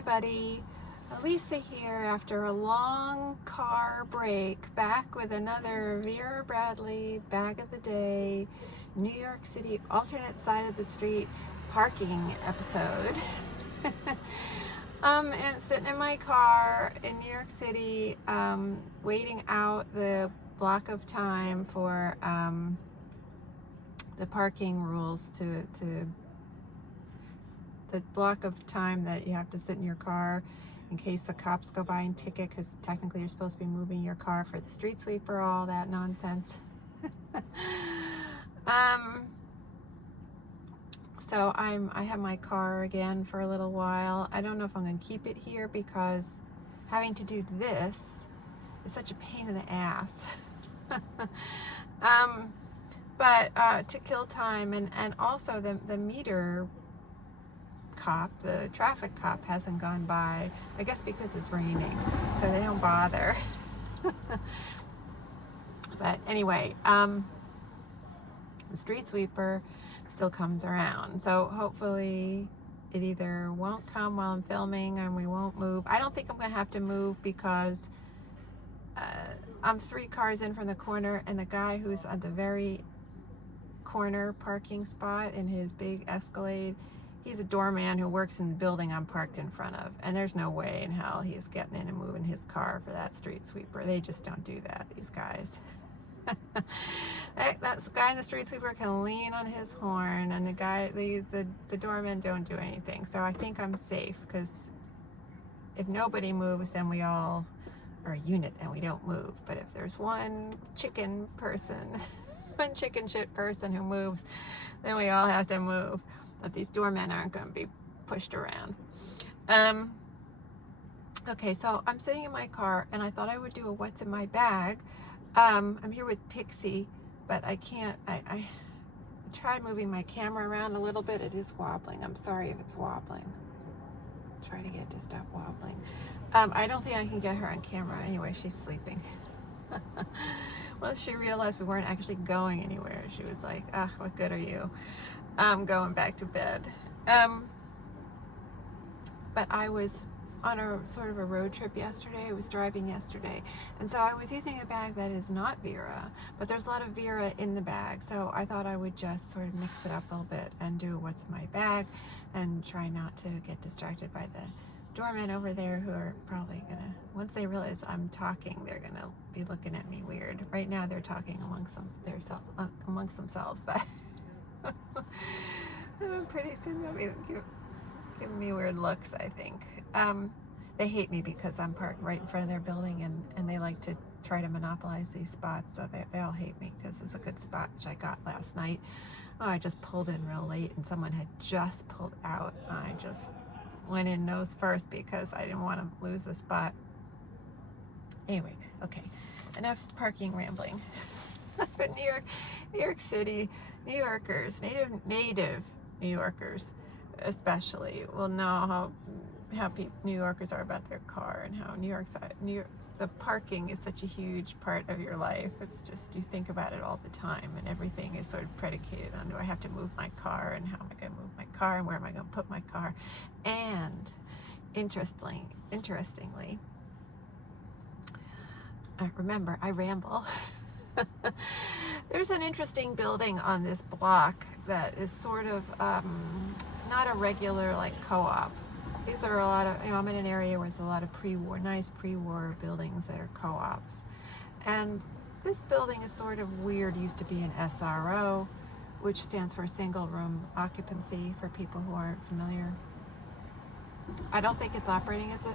everybody, Lisa here after a long car break, back with another Vera Bradley bag of the day, New York City alternate side of the street parking episode. And sitting in my car in New York City, waiting out the block of time for the parking rules to the block of time that you have to sit in your car in case the cops go by and ticket, because technically you're supposed to be moving your car for the street sweeper, all that nonsense. So I have my car again for a little while. I don't know if I'm going to keep it here because having to do this is such a pain in the ass. But to kill time, and also the meter cop, the traffic cop, hasn't gone by, I guess because it's raining, so they don't bother. But anyway, the street sweeper still comes around, so hopefully it either won't come while I'm filming and we won't move. I don't think I'm gonna have to move because I'm 3 cars in from the corner, and the guy who's at the very corner parking spot in his big Escalade, he's a doorman who works in the building I'm parked in front of, and there's no way in hell he's getting in and moving his car for that street sweeper. They just don't do that, these guys. That guy in the street sweeper can lean on his horn, and the doormen don't do anything. So I think I'm safe, because if nobody moves, then we all are a unit and we don't move. But if there's one chicken person, one chicken shit person who moves, then we all have to move. But these doormen aren't going to be pushed around. Okay, so I'm sitting in my car, and I thought I would do a what's in my bag. I'm here with Pixie, but I can't. I tried moving my camera around a little bit. It is wobbling. I'm sorry if it's wobbling. Try to get it to stop wobbling. I don't think I can get her on camera. Anyway, she's sleeping. Well, she realized we weren't actually going anywhere. She was like, "Ah, what good are you? I'm going back to bed." But I was on a sort of a road trip yesterday. I was driving yesterday, and so I was using a bag that is not Vera, but there's a lot of Vera in the bag, so I thought I would just sort of mix it up a little bit and do what's in my bag and try not to get distracted by the doormen over there, who are probably gonna, once they realize I'm talking, they're gonna be looking at me weird. Right now they're talking amongst themselves, but pretty soon they'll be giving me weird looks, I think. They hate me because I'm parked right in front of their building, and they like to try to monopolize these spots, so they all hate me because it's a good spot, which I got last night. Oh, I just pulled in real late, and someone had just pulled out. I just went in nose first because I didn't want to lose a spot. Anyway, okay, enough parking rambling. But New York City, New Yorkers, native New Yorkers especially, will know how New Yorkers are about their car, and how the parking is such a huge part of your life. It's just, you think about it all the time, and everything is sort of predicated on, do I have to move my car, and how am I going to move my car, and where am I going to put my car? And interestingly, remember, I ramble. There's an interesting building on this block that is sort of not a regular like co-op. These are a lot of, I'm in an area where it's a lot of nice pre-war buildings that are co-ops. And this building is sort of weird. It used to be an SRO, which stands for single room occupancy, for people who aren't familiar. I don't think it's operating as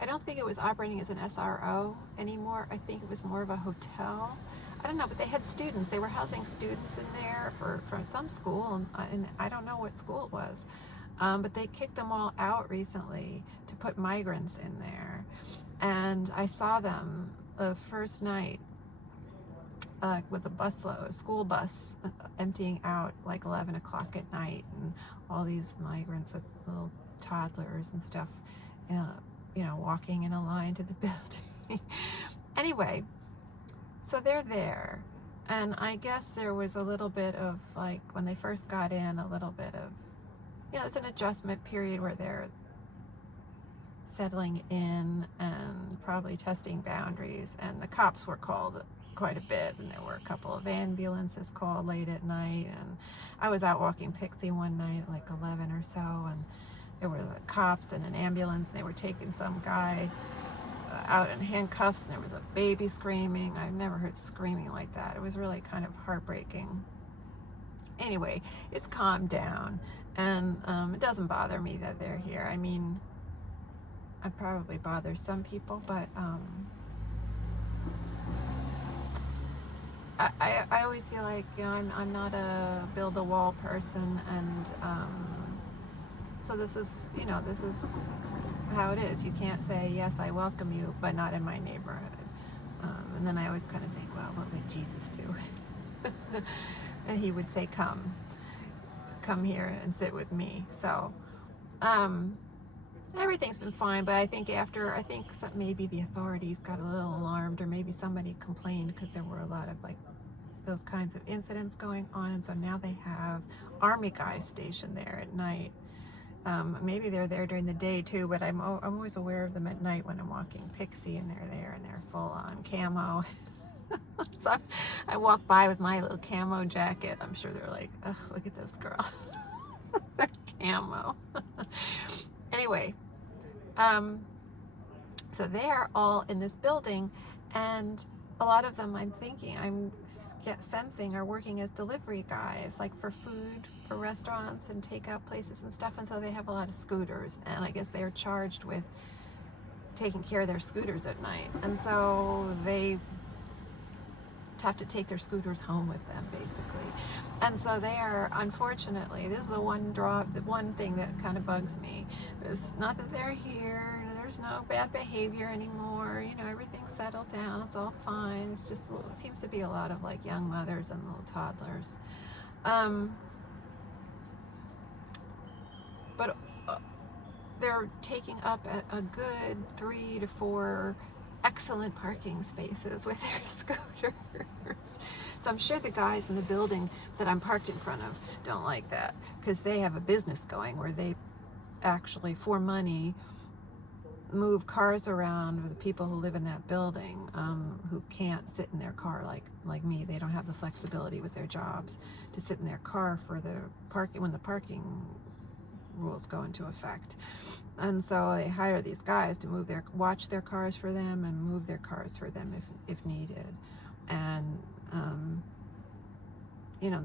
I don't think it was operating as an SRO anymore. I think it was more of a hotel. I don't know, but they had students. They were housing students in there from some school, and I don't know what school it was. But they kicked them all out recently to put migrants in there. And I saw them the first night with a school bus emptying out like 11 o'clock at night, and all these migrants with little toddlers and stuff, walking in a line to the building. Anyway, so they're there, and I guess there was a little bit of, like, when they first got in, a little bit of you know, it's an adjustment period where they're settling in and probably testing boundaries. And the cops were called quite a bit, and there were a couple of ambulances called late at night. And I was out walking Pixie one night at like 11 or so, and there were the cops and an ambulance, and they were taking some guy out in handcuffs, and there was a baby screaming. I've never heard screaming like that. It was really kind of heartbreaking. Anyway, it's calmed down, and it doesn't bother me that they're here. I mean, it probably bothers some people, but I always feel like, you know, I'm not a build a wall person, and so this is, you know, this is how it is. You can't say, yes, I welcome you, but not in my neighborhood. And then I always kind of think, well, what would Jesus do? And he would say, come here and sit with me. So everything's been fine, but I think maybe the authorities got a little alarmed, or maybe somebody complained because there were a lot of like those kinds of incidents going on, and so now they have army guys stationed there at night. Maybe they're there during the day too, but I'm always aware of them at night when I'm walking Pixie, and they're there and they're full on camo. So I walk by with my little camo jacket. I'm sure they're like, oh, look at this girl. They're camo. Anyway, so they are all in this building, and a lot of them I'm sensing are working as delivery guys, like for food, for restaurants and takeout places and stuff. And so they have a lot of scooters, and I guess they're charged with taking care of their scooters at night. And so they have to take their scooters home with them, basically. And so they are, unfortunately, this is the one thing that kind of bugs me. It's not that they're here, there's no bad behavior anymore, you know, everything's settled down, it's all fine. It's just, it seems to be a lot of like young mothers and little toddlers. But they're taking up a good 3 to 4 excellent parking spaces with their scooters. So I'm sure the guys in the building that I'm parked in front of don't like that, because they have a business going where they actually, for money, move cars around for the people who live in that building, who can't sit in their car like me. They don't have the flexibility with their jobs to sit in their car for the parking when the parking rules go into effect. And so they hire these guys to watch their cars for them and move their cars for them if needed. And you know,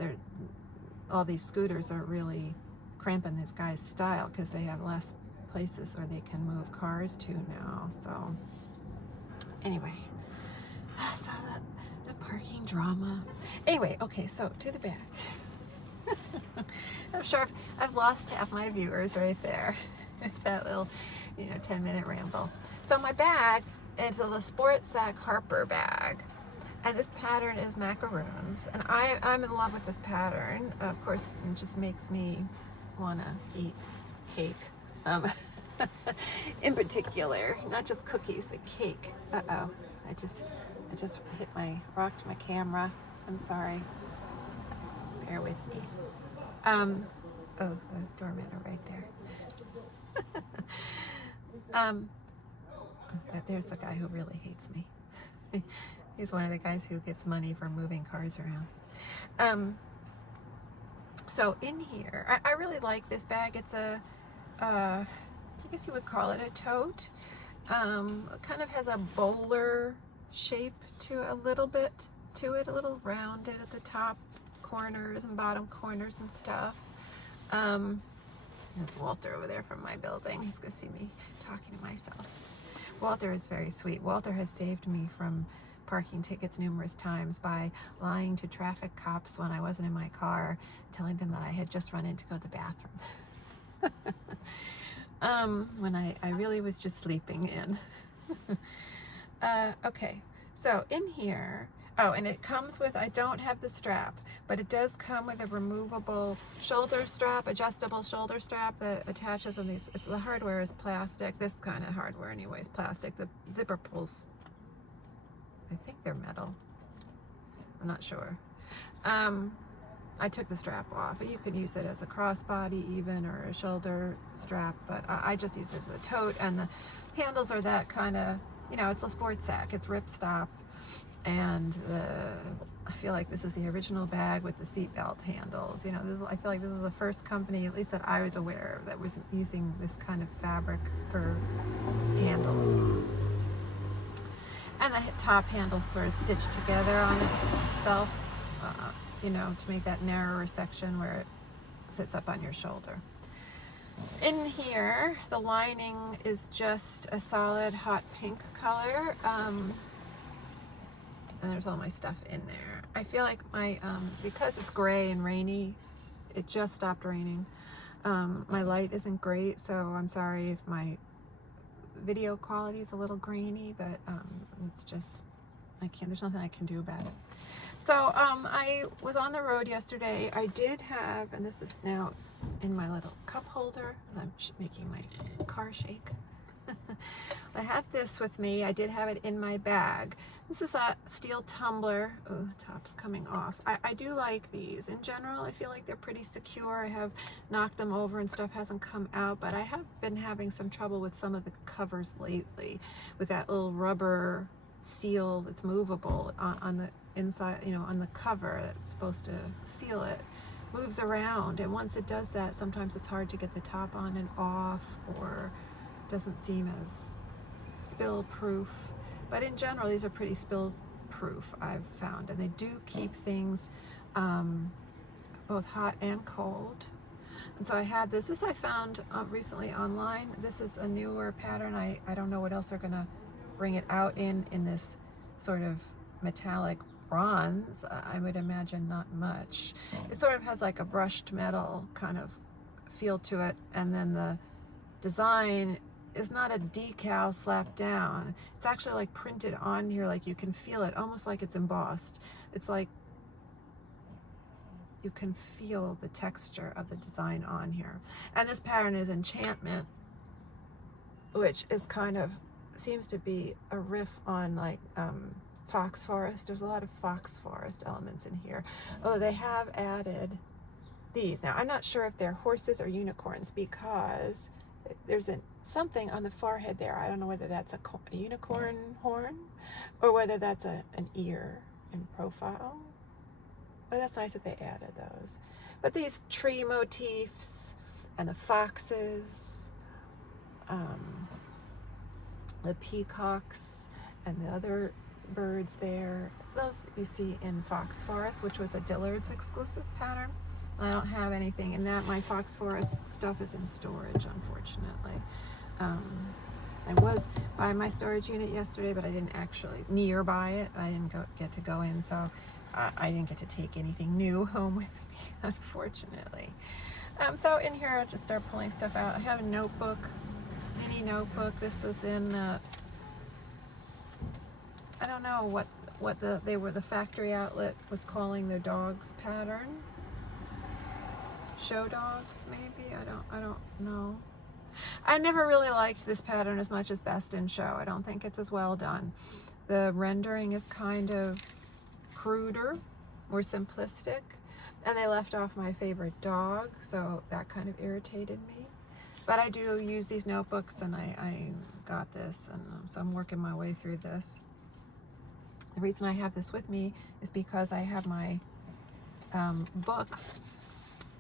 all these scooters are really cramping these guys' style, because they have less places where they can move cars to now. So anyway, so the parking drama. Anyway, okay, so to the bag. I'm sure I've lost half my viewers right there. That little, 10-minute ramble. So my bag is a Sport Sack Harper bag, and this pattern is macaroons, and I'm in love with this pattern. Of course, it just makes me want to eat cake. In particular, not just cookies, but cake. Uh-oh, I just rocked my camera. I'm sorry. Bear with me. Oh, the doorman are right there. There's a guy who really hates me. He's one of the guys who gets money for moving cars around. So in here, I really like this bag. It's I guess you would call it a tote. It kind of has a bowler shape to it, a little rounded at the top corners and bottom corners and stuff. There's Walter over there from my building. He's gonna see me talking to myself. Walter is very sweet. Walter has saved me from parking tickets numerous times by lying to traffic cops when I wasn't in my car, telling them that I had just run in to go to the bathroom. When I really was just sleeping in. Okay, so in here, and it comes with, I don't have the strap, but it does come with a removable shoulder strap, adjustable shoulder strap that attaches on these. The hardware is plastic. This kind of hardware anyway is plastic. The zipper pulls, I think they're metal. I'm not sure. I'm I took the strap off. You could use it as a crossbody even, or a shoulder strap, but I just use it as a tote, and the handles are that kind of, you know, it's a sports sack. It's ripstop, and I feel like this is the original bag with the seatbelt handles. You know, I feel like this is the first company, at least that I was aware of, that was using this kind of fabric for handles. And the top handle's sort of stitched together on itself, you know, to make that narrower section where it sits up on your shoulder. In here, the lining is just a solid hot pink color, and there's all my stuff in there. I feel like my, because it's gray and rainy, it just stopped raining. My light isn't great, so I'm sorry if my video quality is a little grainy, but it's just, there's nothing I can do about it. So I was on the road yesterday. I did have, and this is now in my little cup holder. I'm making my car shake. I had this with me. I did have it in my bag. This is a steel tumbler. Oh, top's coming off. I do like these. In general, I feel like they're pretty secure. I have knocked them over and stuff hasn't come out, but I have been having some trouble with some of the covers lately, with that little rubber seal that's movable on the inside, you know, on the cover that's supposed to seal it. Moves around, and once it does that, sometimes it's hard to get the top on and off, or doesn't seem as spill proof. But in general, these are pretty spill proof, I've found, and they do keep things both hot and cold. And so I had this I found recently online. This is a newer pattern. I don't know what else they're gonna bring it out in this sort of metallic bronze. I would imagine not much. It sort of has like a brushed metal kind of feel to it, and then the design is not a decal slapped down. It's actually like printed on here, like you can feel it, almost like it's embossed. It's like you can feel the texture of the design on here. And this pattern is Enchantment, which is kind of, seems to be a riff on like fox forest. There's a lot of fox forest elements in here. Although they have added these. Now, I'm not sure if they're horses or unicorns, because there's something on the forehead there. I don't know whether that's a unicorn horn or whether that's an ear in profile. But that's nice that they added those. But these tree motifs and the foxes, the peacocks and the other birds there, those you see in Fox Forest, which was a Dillard's exclusive pattern. I don't have anything in that. My Fox Forest stuff is in storage, unfortunately. I was by my storage unit yesterday, but I didn't actually nearby it. I didn't get to go in, so I didn't get to take anything new home with me, unfortunately. So in here, I'll just start pulling stuff out. I have a notebook, mini notebook. This was in, I don't know what the factory outlet was calling their dogs pattern. Show dogs, maybe? I don't know. I never really liked this pattern as much as Best in Show. I don't think it's as well done. The rendering is kind of cruder, more simplistic, and they left off my favorite dog, so that kind of irritated me. But I do use these notebooks, and I got this, and so I'm working my way through this. The reason I have this with me is because I have my book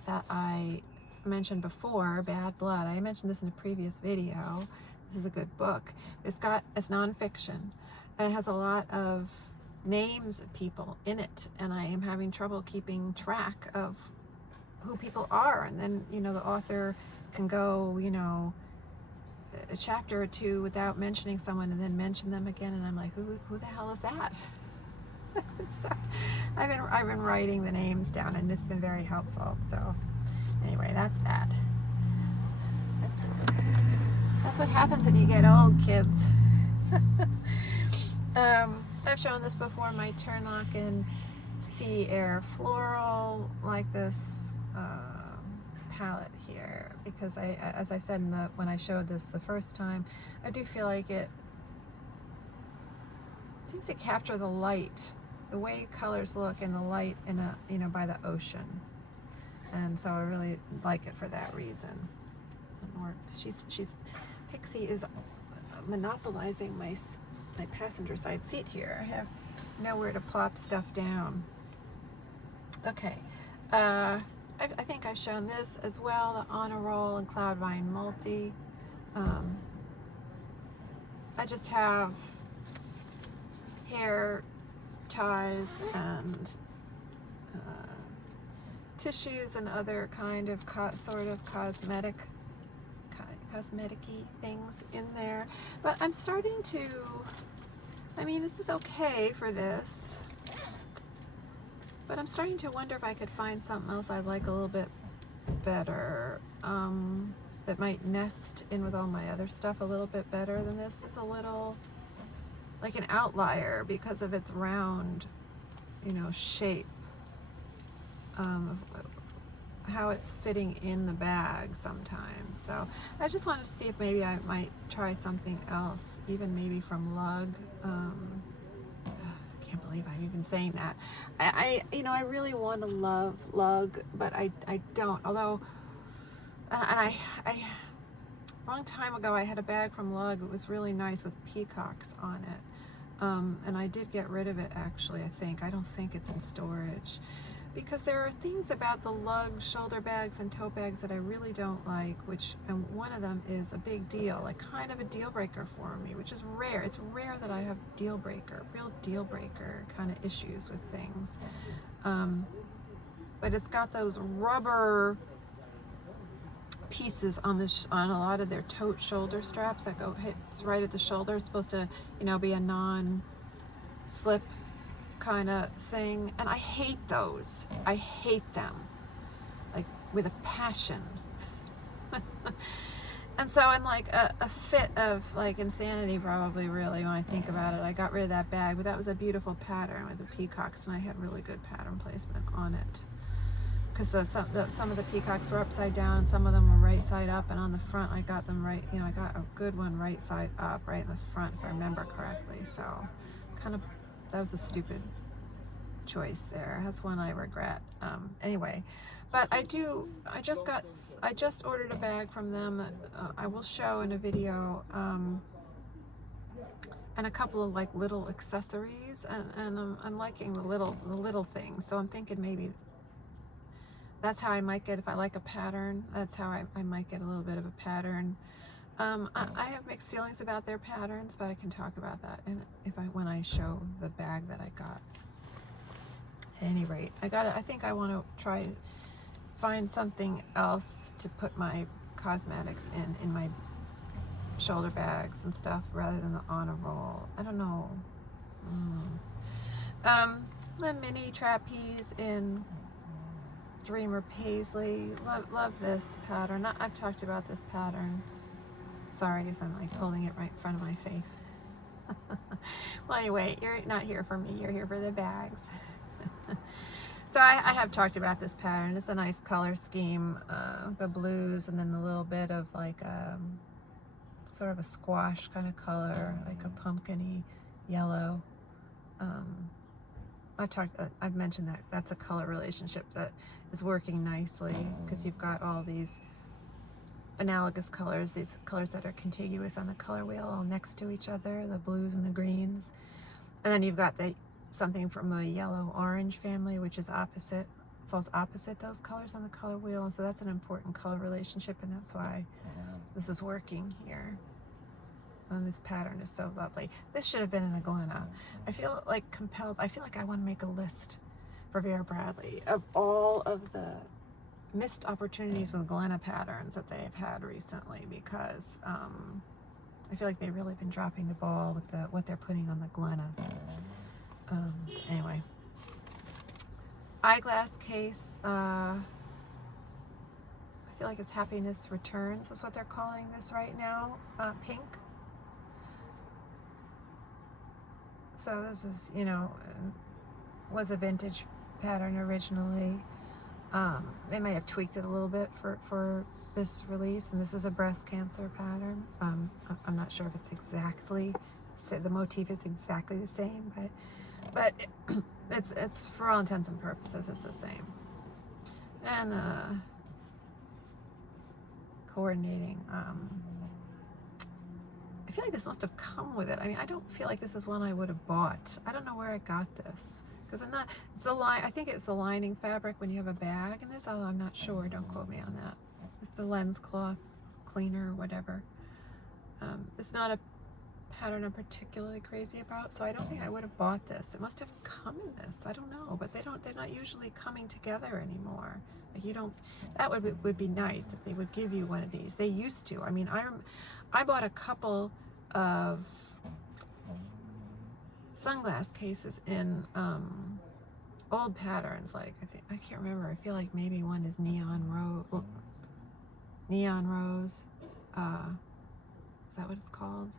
that I mentioned before, Bad Blood. I mentioned this in a previous video. This is a good book. It's nonfiction, and it has a lot of names of people in it, and I am having trouble keeping track of who people are. And then, you know, the author can go, you know, a chapter or two without mentioning someone and then mention them again, and I'm like, who the hell is that? So I've been writing the names down, and it's been very helpful. So anyway, that's that. That's what happens when you get old, kids. I've shown this before, my Turnlock and Sea Air Floral, like this palette here, because as I said when I showed this the first time, I do feel like it seems to capture the light, the way colors look in the light in by the ocean. and so I really like it for that reason. Or Pixie is monopolizing my passenger side seat here. I have nowhere to plop stuff down. Okay, I think I've shown this as well, the Honor Roll and Cloudvine Multi. I just have hair ties and tissues and other kind of sort of cosmetic-y things in there. But I'm starting to, I mean, this is okay for this, but I'm starting to wonder if I could find something else I like a little bit better, that might nest in with all my other stuff a little bit better than this. Is a little like an outlier because of its round, you know, shape, how it's fitting in the bag sometimes. So I just wanted to see if maybe I might try something else, even maybe from Lug. I can't believe I'm even saying that. You know, I really want to love Lug, but I don't. Although, and I long time ago I had a bag from Lug. It was really nice with peacocks on it, and I did get rid of it actually. I don't think it's in storage, because there are things about the Lug shoulder bags and tote bags that I really don't like, and one of them is a big deal, like kind of a deal breaker for me, which is rare. It's rare that I have real deal breaker kind of issues with things. But it's got those rubber pieces on a lot of their tote shoulder straps that hits right at the shoulder. It's supposed to, you know, be a non-slip kind of thing, and I hate those. I hate them, like with a passion. And so in like a fit of like insanity, probably, really, when I think about it, I got rid of that bag. But that was a beautiful pattern with the peacocks, and I had really good pattern placement on it, because some of the peacocks were upside down and some of them were right side up, and on the front I got them right, you know, I got a good one right side up, right in the front, if I remember correctly. So kind of, that was a stupid choice there. That's one I regret. Anyway, but I just ordered a bag from them. I will show in a video, and a couple of like little accessories, and I'm liking the little things. So I'm thinking maybe that's how I might get, if I like a pattern, that's how I might get a little bit of a pattern. I have mixed feelings about their patterns, but I can talk about that when I show the bag that I got. At any rate, I think I want to try to find something else to put my cosmetics in my shoulder bags and stuff, rather than the Honor Roll. I don't know. A mini trapeze in Dreamer Paisley. Love this pattern. I've talked about this pattern. Sorry, I guess I'm like holding it right in front of my face. Well, anyway, you're not here for me. You're here for the bags. So I have talked about this pattern. It's a nice color scheme, the blues, and then a little bit of like sort of a squash kind of color, like a pumpkin-y yellow. I've mentioned that that's a color relationship that is working nicely, because you've got all these analogous colors, these colors that are contiguous on the color wheel, all next to each other, the blues and the greens. And then you've got something from the yellow-orange family, which is falls opposite those colors on the color wheel. And so that's an important color relationship, and that's why this is working here. And this pattern is so lovely. This should have been in a Glenna. I feel like compelled. I feel like I want to make a list for Vera Bradley of all of the missed opportunities with Glenna patterns that they've had recently, because I feel like they've really been dropping the ball with what they're putting on the Glennas. Anyway, eyeglass case. I feel like it's Happiness Returns is what they're calling this right now. Pink. So this is, you know, was a vintage pattern originally. They may have tweaked it a little bit for this release, and this is a breast cancer pattern. I'm not sure if it's exactly, the motif is exactly the same, but it's for all intents and purposes, it's the same. And coordinating. I feel like this must have come with it. I mean, I don't feel like this is one I would have bought. I don't know where I got this. Because I'm not, it's the line, I think it's the lining fabric when you have a bag in this, although I'm not sure, don't quote me on that. It's the lens cloth cleaner or whatever. It's not a pattern I'm particularly crazy about, so I don't think I would have bought this. It must have come in this, I don't know, but they're not usually coming together anymore. Like you don't, that would be nice if they would give you one of these. They used to. I mean, I bought a couple of sunglass cases in old patterns, like I can't remember. I feel like maybe one is neon rose. Is that what it's called?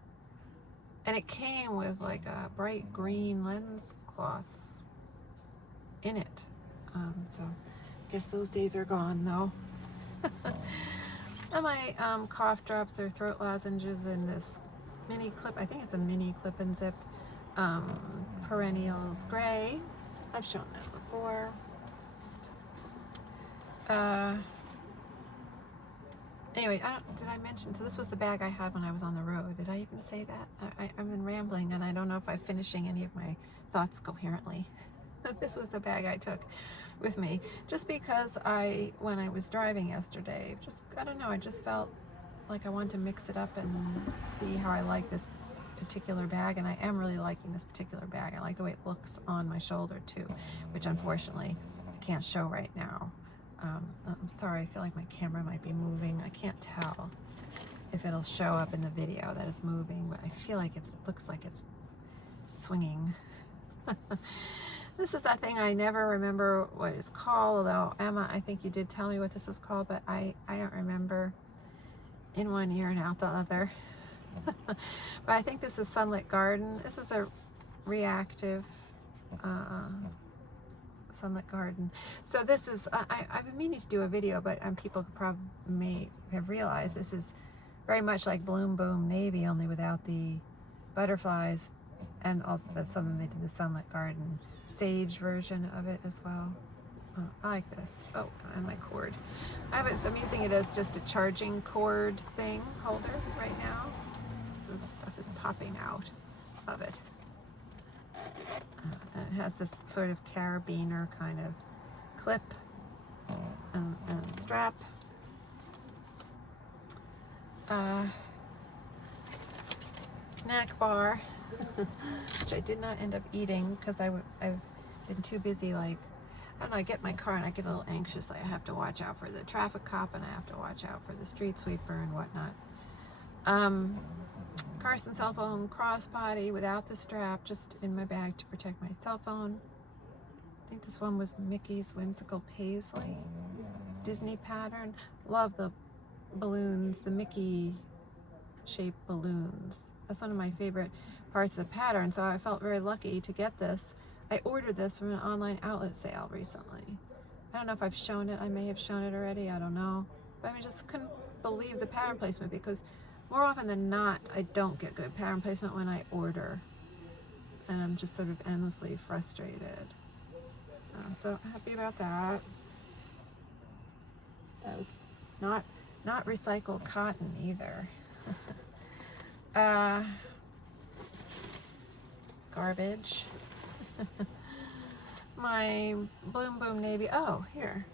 And it came with like a bright green lens cloth in it. So I guess those days are gone though. And my cough drops or throat lozenges in this mini clip. I think it's a mini clip and zip. Perennials gray. I've shown that before. Anyway, did I mention, so this was the bag I had when I was on the road. Did I even say that? I've been rambling and I don't know if I'm finishing any of my thoughts coherently. This was the bag I took with me just because when I was driving yesterday, I don't know, I just felt like I wanted to mix it up and see how I like this particular bag, and I am really liking this particular bag. I like the way it looks on my shoulder too, which unfortunately I can't show right now. I'm sorry, I feel like my camera might be moving. I can't tell if it'll show up in the video that it's moving, but I feel like it looks like it's swinging. This is that thing I never remember what it's called, although Emma, I think you did tell me what this is called, but I don't remember in one ear and out the other. But I think this is Sunlit Garden. This is a reactive Sunlit Garden. So this is, I've been meaning to do a video, but people probably may have realized this is very much like Bloom Boom Navy, only without the butterflies, and also that's something they did the Sunlit Garden sage version of it as well. Oh, I like this. Oh, and my cord. I'm using it as just a charging cord thing holder right now. This stuff is popping out of it. And it has this sort of carabiner kind of clip and strap. Snack bar, which I did not end up eating because I've been too busy, like, I don't know, I get in my car and I get a little anxious. I have to watch out for the traffic cop and I have to watch out for the street sweeper and whatnot. Carson cell phone crossbody without the strap, just in my bag to protect my cell phone. I think this one was Mickey's Whimsical Paisley Disney pattern. Love the balloons, the Mickey shaped balloons. That's one of my favorite parts of the pattern, so I felt very lucky to get this. I ordered this from an online outlet sale recently. I don't know if I've shown it. I may have shown it already. I don't know. But I just couldn't believe the pattern placement, because more often than not, I don't get good pattern placement when I order. And I'm just sort of endlessly frustrated. So happy about that. That was not recycled cotton either. Garbage. My Bloom Boom Navy. Oh, here.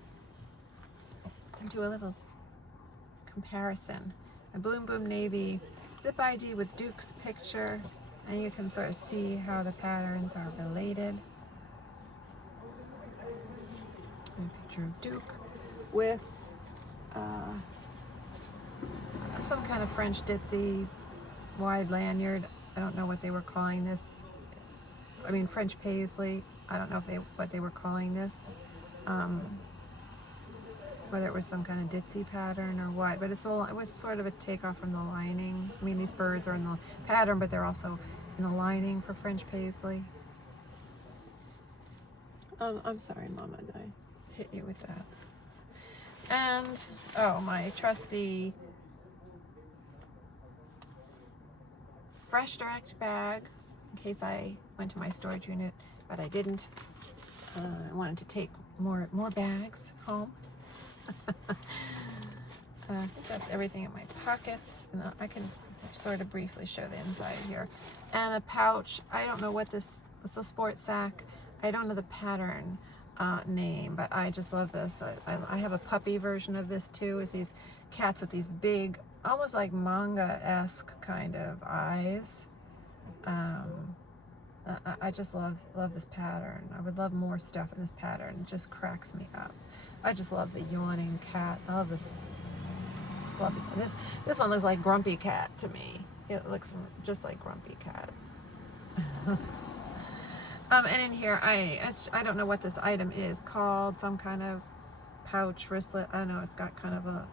I'll do a little comparison. My Bloom Boom Navy zip ID with Duke's picture, and you can sort of see how the patterns are related. A picture of Duke with some kind of French ditzy wide lanyard. I don't know what they were calling this. I mean, French paisley. I don't know what they were calling this. Whether it was some kind of ditzy pattern or what, but it was sort of a takeoff from the lining. I mean, these birds are in the pattern, but they're also in the lining for French paisley. I'm sorry, Mama, did I hit you with that? And, oh, my trusty Fresh Direct bag, in case I went to my storage unit, but I didn't. I wanted to take more bags home. I think that's everything in my pockets, and I can sort of briefly show the inside here. And a pouch. I don't know what this. It's a sport sack. I don't know the pattern name, but I just love this. I have a puppy version of this too. Is these cats with these big, almost like manga-esque kind of eyes. I just love this pattern. I would love more stuff in this pattern. It just cracks me up. I just love the yawning cat. I love this. Just love this. This one looks like Grumpy Cat to me. It looks just like Grumpy Cat. And in here, I don't know what this item is called. Some kind of pouch, wristlet. I don't know. It's got kind of a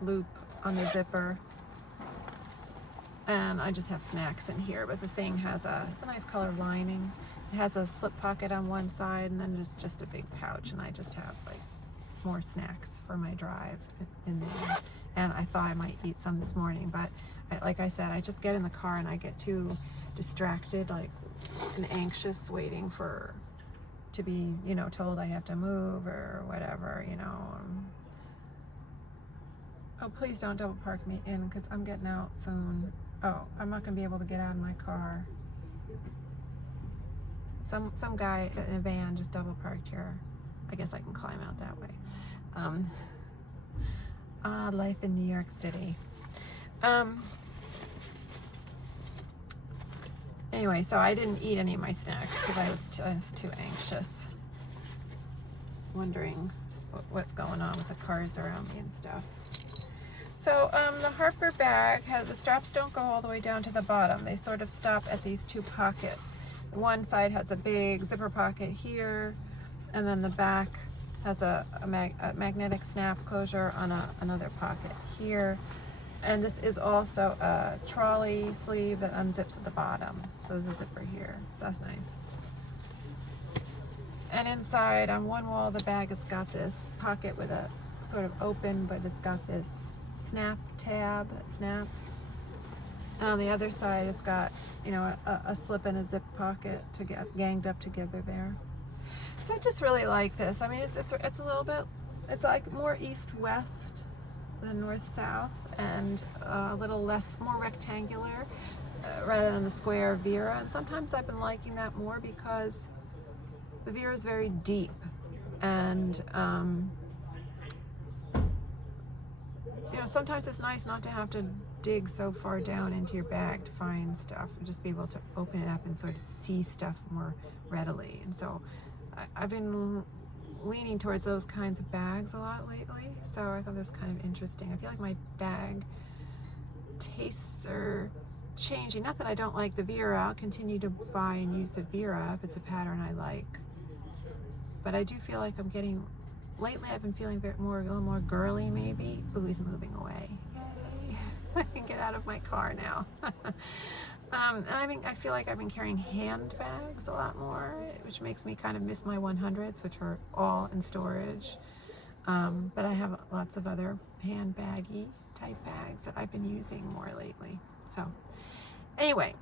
loop on the zipper. And I just have snacks in here, but the thing has it's a nice color lining. It has a slip pocket on one side, and then there's just a big pouch, and I just have like more snacks for my drive in there. And I thought I might eat some this morning, but like I said, I just get in the car and I get too distracted, like, and anxious, waiting to be, told I have to move or whatever, Oh, please don't double park me in, because I'm getting out soon. Oh, I'm not gonna be able to get out of my car. Some guy in a van just double parked here. I guess I can climb out that way. Life in New York City. Anyway, so I didn't eat any of my snacks because I was too anxious, wondering what's going on with the cars around me and stuff. So the Harper bag the straps don't go all the way down to the bottom. They sort of stop at these two pockets. One side has a big zipper pocket here, and then the back has a magnetic snap closure on another pocket here. And this is also a trolley sleeve that unzips at the bottom. So there's a zipper here, so that's nice. And inside, on one wall of the bag, it's got this pocket with a sort of open, but it's got this snap tab that snaps. And on the other side, it's got, a slip and a zip pocket to get ganged up together there. So I just really like this. I mean, it's a little bit, it's like more east-west than north-south, and a little more rectangular rather than the square Vera. And sometimes I've been liking that more because the Vera is very deep, and sometimes it's nice not to have to dig so far down into your bag to find stuff, and just be able to open it up and sort of see stuff more readily. And so I've been leaning towards those kinds of bags a lot lately, so I thought this was kind of interesting. I feel like my bag tastes are changing. Not that I don't like the Vera. I'll continue to buy and use the Vera if it's a pattern I like, but I do feel like lately I've been feeling a little more girly maybe. Ooh, he's moving away. Yay. I can get out of my car now. And I feel like I've been carrying handbags a lot more, which makes me kind of miss my 100s, which are all in storage. But I have lots of other handbaggy type bags that I've been using more lately. So anyway,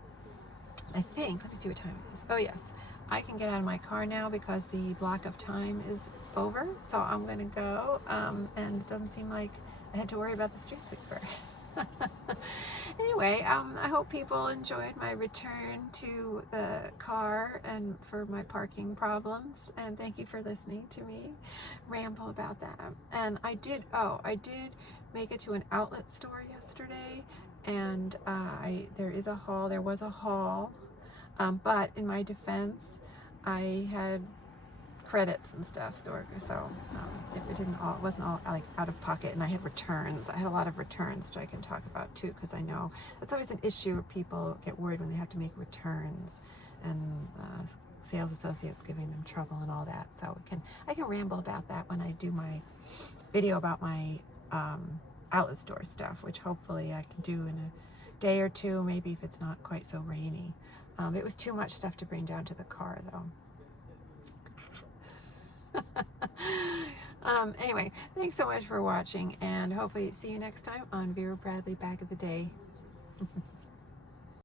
let me see what time it is. Oh yes, I can get out of my car now because the block of time is over. So I'm gonna go, and it doesn't seem like I had to worry about the street sweeper. Anyway, I hope people enjoyed my return to the car and for my parking problems, and thank you for listening to me ramble about that. And I did make it to an outlet store yesterday, and there was a haul, but in my defense, I had credits and stuff, so it wasn't all like out of pocket, and I had returns. I had a lot of returns, which I can talk about too, because I know that's always an issue where people get worried when they have to make returns, and sales associates giving them trouble and all that. So I can ramble about that when I do my video about my outlet store stuff, which hopefully I can do in a day or two, maybe if it's not quite so rainy. It was too much stuff to bring down to the car though. Anyway, thanks so much for watching, and hopefully see you next time on Vera Bradley Bag of the Day.